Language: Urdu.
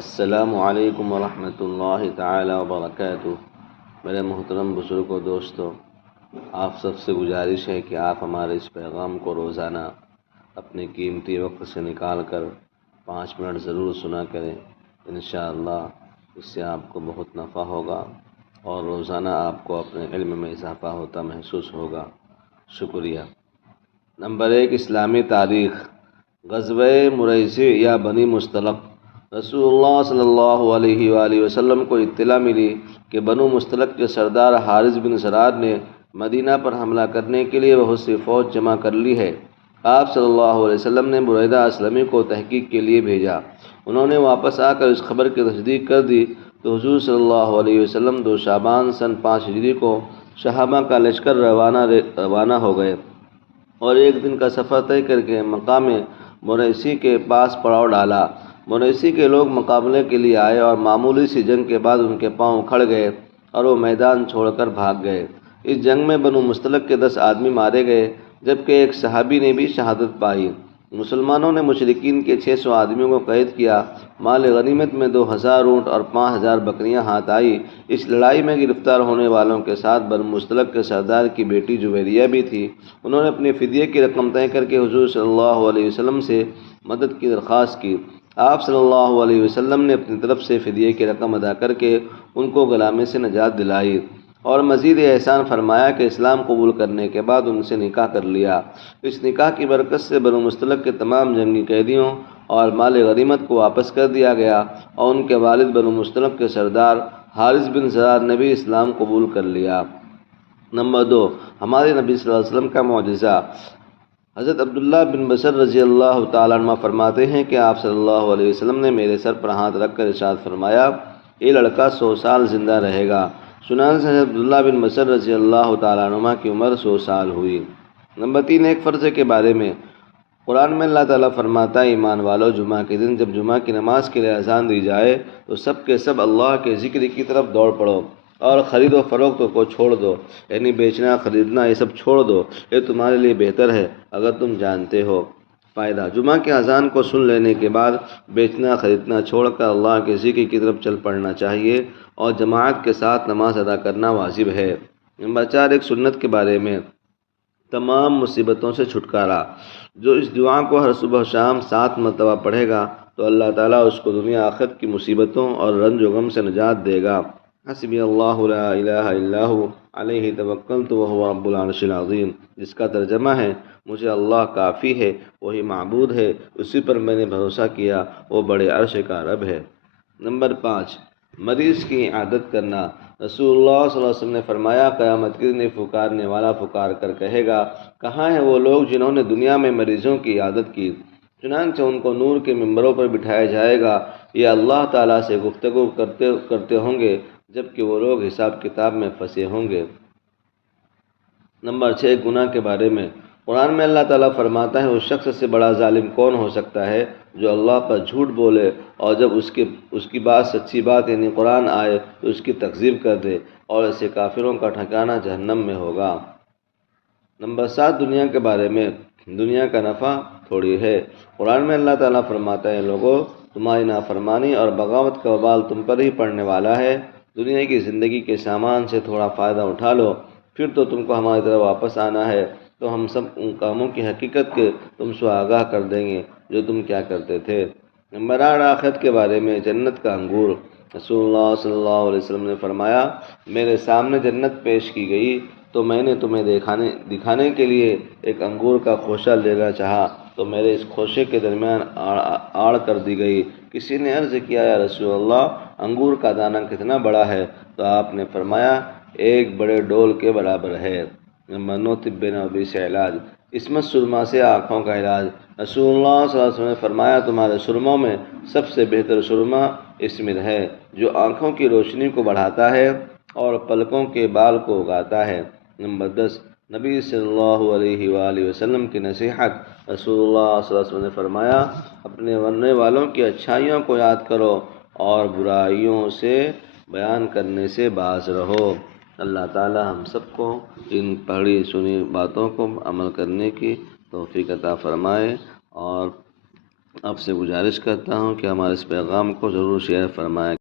السلام علیکم ورحمۃ اللہ تعالی وبرکاتہ۔ میرے محترم بزرگوں دوستو، آپ سب سے گزارش ہے کہ آپ ہمارے اس پیغام کو روزانہ اپنے قیمتی وقت سے نکال کر 5 منٹ ضرور سنا کریں۔ انشاءاللہ اس سے آپ کو بہت نفع ہوگا اور روزانہ آپ کو اپنے علم میں اضافہ ہوتا محسوس ہوگا۔ شکریہ۔ نمبر 1، اسلامی تاریخ۔ غزوہ مریسی یا بنی مستلق۔ رسول اللہ صلی اللہ علیہ وآلہ وسلم کو اطلاع ملی کہ بنو مستلق کے سردار حارث بن زرار نے مدینہ پر حملہ کرنے کے لیے بہت سی فوج جمع کر لی ہے۔ آپ صلی اللہ علیہ وسلم نے بریدہ اسلمی کو تحقیق کے لیے بھیجا۔ انہوں نے واپس آ کر اس خبر کی تصدیق کر دی تو حضور صلی اللہ علیہ وسلم 2 شعبان سن 5 ہجری کو صحابہ کا لشکر روانہ ہو گئے اور ایک دن کا سفر طے کر کے مقام مریسی کے پاس پڑاؤ ڈالا۔ مریسی کے لوگ مقابلے کے لیے آئے اور معمولی سی جنگ کے بعد ان کے پاؤں اکھڑ گئے اور وہ میدان چھوڑ کر بھاگ گئے۔ اس جنگ میں بنو مستلق کے 10 آدمی مارے گئے جبکہ ایک صحابی نے بھی شہادت پائی۔ مسلمانوں نے مشرکین کے 600 آدمیوں کو قید کیا۔ مال غنیمت میں 2000 اونٹ اور 5000 بکریاں ہاتھ آئی۔ اس لڑائی میں گرفتار ہونے والوں کے ساتھ بنو مستلق کے سردار کی بیٹی جویریہ بھی تھی۔ انہوں نے اپنے فدیے کی رقم طے کر کے حضور صلی اللہ علیہ وسلم سے مدد کی درخواست کی۔ آپ صلی اللہ علیہ وسلم نے اپنی طرف سے فدیے کی رقم ادا کر کے ان کو غلامی سے نجات دلائی اور مزید احسان فرمایا کہ اسلام قبول کرنے کے بعد ان سے نکاح کر لیا۔ اس نکاح کی برکت سے بنو مستلق کے تمام جنگی قیدیوں اور مال غنیمت کو واپس کر دیا گیا اور ان کے والد بنو مستلق کے سردار حارث بن زرار نے بھی اسلام قبول کر لیا۔ نمبر 2، ہمارے نبی صلی اللہ علیہ وسلم کا معجزہ۔ حضرت عبداللہ بن بصر رضی اللہ تعالیٰ عنہ فرماتے ہیں کہ آپ صلی اللہ علیہ وسلم نے میرے سر پر ہاتھ رکھ کر ارشاد فرمایا، یہ لڑکا 100 سال زندہ رہے گا۔ چنانچہ حضرت عبداللہ بن بصر رضی اللہ تعالیٰ عنہ کی عمر 100 سال ہوئی۔ نمبر 3، ایک فرض کے بارے میں۔ قرآن میں اللہ تعالیٰ فرماتا ہے، ایمان والو، جمعہ کے دن جب جمعہ کی نماز کے لیے اذان دی جائے تو سب کے سب اللہ کے ذکر کی طرف دوڑ پڑو اور خرید و فروخت کو چھوڑ دو، یعنی بیچنا خریدنا یہ سب چھوڑ دو، یہ تمہارے لیے بہتر ہے اگر تم جانتے ہو۔ فائدہ: جمعہ کی اذان کو سن لینے کے بعد بیچنا خریدنا چھوڑ کر اللہ کے ذکر کی طرف چل پڑنا چاہیے اور جماعت کے ساتھ نماز ادا کرنا واجب ہے۔ نمبر 4، ایک سنت کے بارے میں۔ تمام مصیبتوں سے چھٹکارا۔ جو اس دعا کو ہر صبح شام 7 مرتبہ پڑھے گا تو اللہ تعالیٰ اس کو دنیا آخرت کی مصیبتوں اور رنج و غم سے نجات دے گا۔ حسبی اللہ لا الہ الا ہو علیہ توکلت وہو رب العرش العظیم، جس کا ترجمہ ہے، مجھے اللہ کافی ہے، وہی معبود ہے، اسی پر میں نے بھروسہ کیا، وہ بڑے عرش کا رب ہے۔ نمبر 5، مریض کی عیادت کرنا۔ رسول اللہ صلی اللہ علیہ وسلم نے فرمایا، قیامت کے دن پکارنے والا پکار کر کہے گا، کہاں ہیں وہ لوگ جنہوں نے دنیا میں مریضوں کی عیادت کی؟ چنانچہ ان کو نور کے ممبروں پر بٹھایا جائے گا، یہ اللہ تعالیٰ سے گفتگو کرتے ہوں گے جبکہ وہ لوگ حساب کتاب میں پھنسے ہوں گے۔ نمبر 6، گناہ کے بارے میں۔ قرآن میں اللہ تعالیٰ فرماتا ہے، اس شخص سے بڑا ظالم کون ہو سکتا ہے جو اللہ پر جھوٹ بولے اور جب اس کی بات سچی بات یعنی قرآن آئے تو اس کی تکذیب کر دے، اور ایسے کافروں کا ٹھکانہ جہنم میں ہوگا۔ نمبر 7، دنیا کے بارے میں۔ دنیا کا نفع تھوڑی ہے۔ قرآن میں اللہ تعالیٰ فرماتا ہے، لوگوں، تمہاری نافرمانی اور بغاوت کا وبال تم پر ہی پڑنے والا ہے۔ دنیا کی زندگی کے سامان سے تھوڑا فائدہ اٹھا لو، پھر تو تم کو ہماری طرف واپس آنا ہے، تو ہم سب ان کاموں کی حقیقت کے تم سے آگاہ کر دیں گے جو تم کیا کرتے تھے۔ نمبر 8، آخرت کے بارے میں۔ جنت کا انگور۔ رسول اللہ صلی اللہ علیہ وسلم نے فرمایا، میرے سامنے جنت پیش کی گئی تو میں نے تمہیں دکھانے کے لیے ایک انگور کا خوشہ لینا چاہا تو میرے اس خوشے کے درمیان آڑ کر دی گئی۔ کسی نے عرض کیا، یا رسول اللہ، انگور کا دانہ کتنا بڑا ہے؟ تو آپ نے فرمایا، ایک بڑے ڈول کے برابر ہے۔ نمبر 9، طب نبوی سے علاج۔ عصمت سرما سے آنکھوں کا علاج۔ رسول اللہ صلی اللہ علیہ وسلم نے فرمایا، تمہارے سرموں میں سب سے بہتر سرما عصمت ہے، جو آنکھوں کی روشنی کو بڑھاتا ہے اور پلکوں کے بال کو اگاتا ہے۔ نمبر 10، نبی صلی اللہ علیہ وآلہ وسلم کی نصیحت۔ رسول اللہ صلی اللہ علیہ وسلم نے فرمایا، اپنے مرنے والوں کی اچھائیوں کو یاد کرو اور برائیوں سے بیان کرنے سے باز رہو۔ اللہ تعالی ہم سب کو ان پڑھی سنی باتوں کو عمل کرنے کی توفیق عطا فرمائے اور آپ سے گزارش کرتا ہوں کہ ہمارے اس پیغام کو ضرور شیئر فرمائیں۔